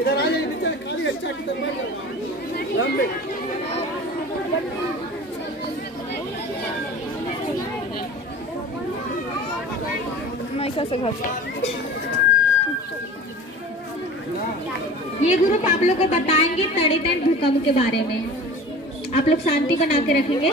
इधर आ जाइए, नीचे खाली अच्छा की तरफ बैठ जाओ लंबे। माइका से घर ये ग्रुप आप लोग को बताएंगे तड़ित एंड भूकंप के बारे में। आप लोग शांति बना के रखेंगे।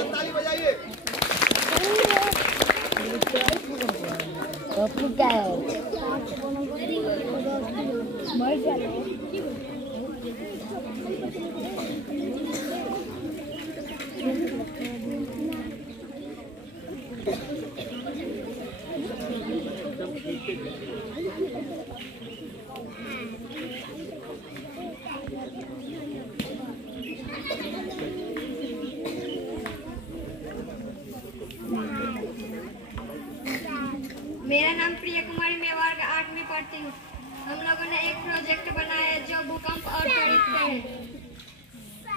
मेरा नाम प्रिया कुमारी, मैं वर्ग 8 में पढ़ती हूँ। हम लोगों ने एक प्रोजेक्ट बनाया है जो भूकंप और तड़ित पे है।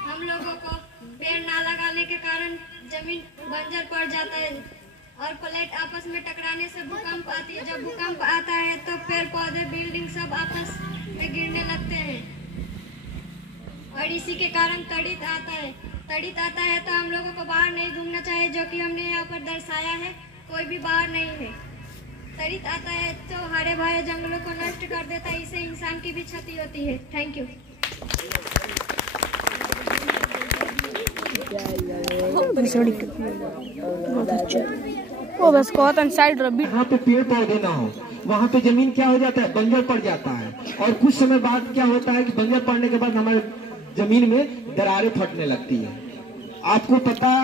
हम लोगों को पेड़ ना लगाने के कारण जमीन बंजर पड़ जाता है और प्लेट आपस में टकराने से भूकंप आती है। जब भूकंप आता है तो पेड़ पौधे बिल्डिंग सब आपस में गिरने लगते हैं और इसी के कारण तड़ित आता है। तड़ित आता है तो हम लोगों को बाहर नहीं घूमना चाहिए, जो कि हमने यहाँ पर दर्शाया है। कोई भी बाहर नहीं है। तड़ित आता है तो हरे भरे जंगलों को नष्ट कर देता है, इससे इंसान की भी क्षति होती है। Thank you. वो बस कॉटन साइड रबी। वहाँ पे पेड़ पौधे ना हो, वहाँ पे जमीन क्या हो जाता है, बंजर पड़ जाता है। और कुछ समय बाद क्या होता है कि बंजर पड़ने के बाद हमारे जमीन में दरारें फटने लगती है। आपको पता,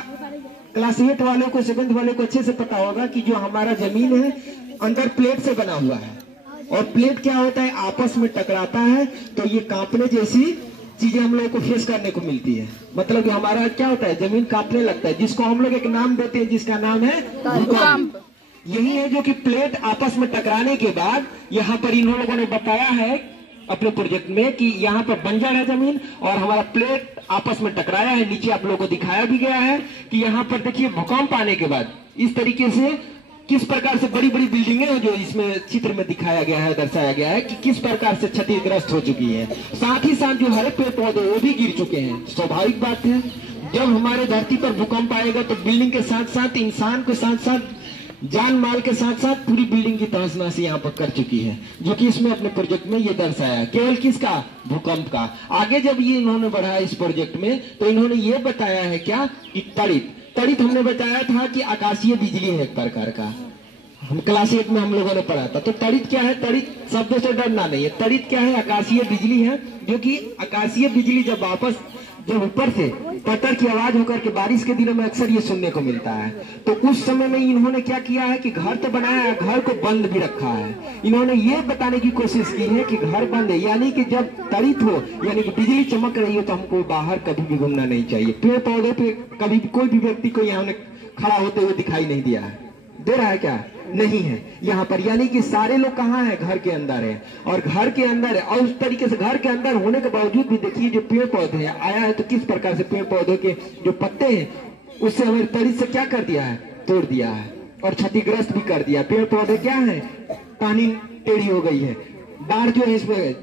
क्लास 8 वालों को, 7th वाले को अच्छे से पता होगा कि जो हमारा जमीन है अंदर प्लेट से बना हुआ है और प्लेट क्या होता है, आपस में टकराता है तो ये कांपने जैसी चीजें हम लोगों को फेस करने को मिलती है। मतलब हमारा क्या होता है, जमीन कांपने लगता है, जिसको हम लोग एक नाम देते हैं, जिसका नाम है भूकंप। यही है जो कि प्लेट आपस में टकराने के बाद यहाँ पर इन लोगों ने बताया है अपने प्रोजेक्ट में कि यहाँ पर बंजर है जमीन और हमारा प्लेट आपस में टकराया है। नीचे आप लोगों को दिखाया भी गया है कि यहाँ पर देखिए भूकंप आने के बाद इस तरीके से किस प्रकार से बड़ी बड़ी बिल्डिंगें हैं, जो इसमें चित्र में दिखाया गया है, दर्शाया गया है कि किस प्रकार से क्षतिग्रस्त हो चुकी है। साथ ही साथ जो हरे पेड़ पौधे वो भी गिर चुके हैं। स्वाभाविक बात है, जब हमारे धरती पर भूकंप आएगा तो बिल्डिंग के साथ साथ इंसान के साथ साथ जान माल के साथ साथ पूरी बिल्डिंग की तहस-नहस यहाँ पर कर चुकी है, जो कि इसमें अपने प्रोजेक्ट में ये दर्शाया है। केवल किसका, भूकंप का। आगे जब ये इन्होंने बढ़ाया इस प्रोजेक्ट में तो इन्होंने ये बताया है क्या कि तड़ित हमने बताया था कि आकाशीय बिजली है एक प्रकार का। हम क्लास 8 में हम लोगों ने पढ़ा था। तो तड़ित क्या है, तड़ित शब्दों से डरना नहीं है। तड़ित क्या है, आकाशीय बिजली है, जो कि आकाशीय बिजली जब ऊपर से पत्थर की आवाज होकर के बारिश के दिनों में अक्सर ये सुनने को मिलता है। तो उस समय में इन्होंने क्या किया है कि घर तो बनाया है, घर को बंद भी रखा है। इन्होंने ये बताने की कोशिश की है कि घर बंद है, यानी कि जब तड़ित हो, यानी कि बिजली चमक रही हो तो हमको बाहर कभी भी घूमना नहीं चाहिए। पेड़ पौधे पे कभी कोई भी व्यक्ति को यहाँ खड़ा होते हुए दिखाई नहीं दिया है, दे रहा है क्या, नहीं है यहाँ पर। यानी कि सारे लोग कहाँ हैं, घर के अंदर है और घर के अंदर है। और उस तरीके से घर के अंदर होने के बावजूद भी देखिए जो पेड़ पौधे हैं आया है तो किस प्रकार से पेड़ पौधे के जो पत्ते हैं उससे हमारे तड़ित से क्या कर दिया है, तोड़ दिया है और क्षतिग्रस्त भी कर दिया। पेड़ पौधे क्या है, पानी टेढ़ी हो गई है, डार जो है इसमें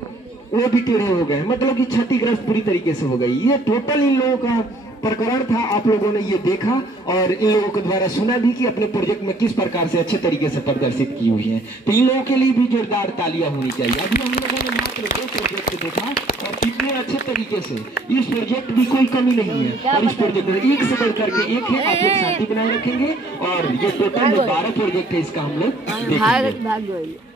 वो भी टेढ़े हो गए, मतलब कि क्षतिग्रस्त पूरी तरीके से हो गई। ये टोटल इन लोगों का प्रकरण था। आप लोगों ने ये देखा और इन लोगों के द्वारा सुना भी कि अपने प्रोजेक्ट में किस प्रकार से अच्छे तरीके से प्रदर्शित की हुई है। तो इन लोगों के लिए भी जोरदार तालियां होनी चाहिए। अभी हम लोगों ने मात्र 2 प्रोजेक्ट देखा और कितने अच्छे तरीके से, इस प्रोजेक्ट की कोई कमी नहीं है और इस प्रोजेक्ट में एक से बढ़ करके एक है। आप लोग शांति बनाए रखेंगे और ये टोटल 12 प्रोजेक्ट है, इसका हम लोग देखेंगे।